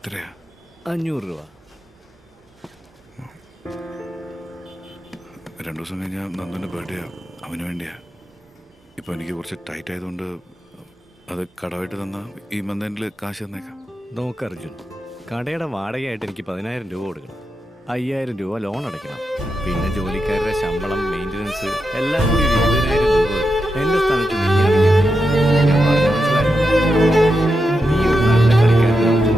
എത്രയാ? 500 രൂപ. 2 ദിവസം കഴിഞ്ഞാൽ നന്ദൻ്റെ ബർത്ത്ഡേ അവന് വേണ്ടിയാ. ഇപ്പോൾ എനിക്ക് കുറച്ച് ടൈറ്റ് ആയതുകൊണ്ട് അത് കടമായിട്ട് തന്നാൽ ഈ മന്ത് കാശ് തന്നേക്കാം. നോക്ക് അർജുൻ, കടയുടെ വാടകയായിട്ട് എനിക്ക് 10,000 രൂപ കൊടുക്കണം, 5,000 രൂപ ലോൺ അടയ്ക്കണം, പിന്നെ ജോലിക്കാരുടെ ശമ്പളം, മെയിൻ്റനൻസ് എല്ലാം കൂടി 20,000 രൂപ വരും. എൻ്റെ സ്ഥാനത്ത് നീയാണെങ്കിൽ ഞാൻ പറഞ്ഞ മനസ്സിലായോ? നീ ഒരു നല്ല കളിക്കാരനാണ്.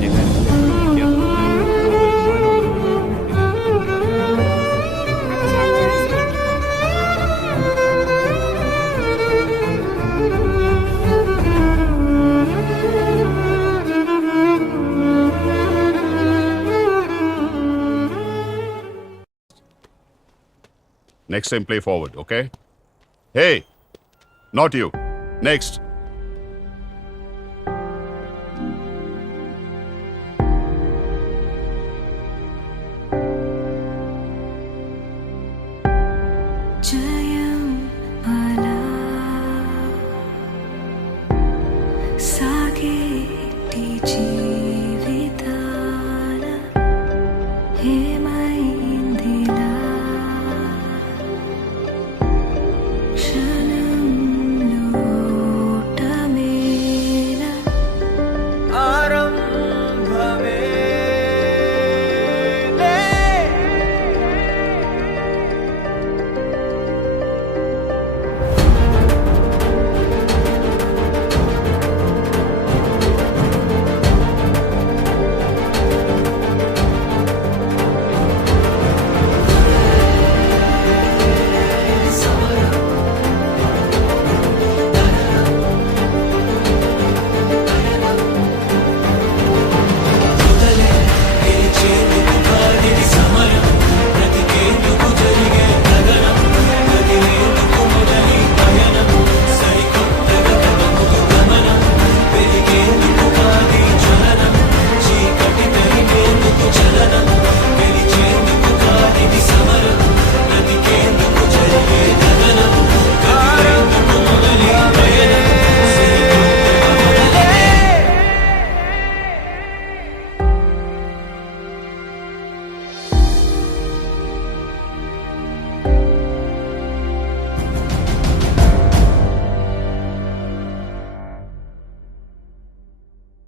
നിന്റെ കാര്യത്തിൽ എപ്പോഴും എനിക്ക് ബഹുമാനമുള്ളതുകൊണ്ട് Next time, play forward, okay? Hey, not you. Next. Jayam ala sage tiji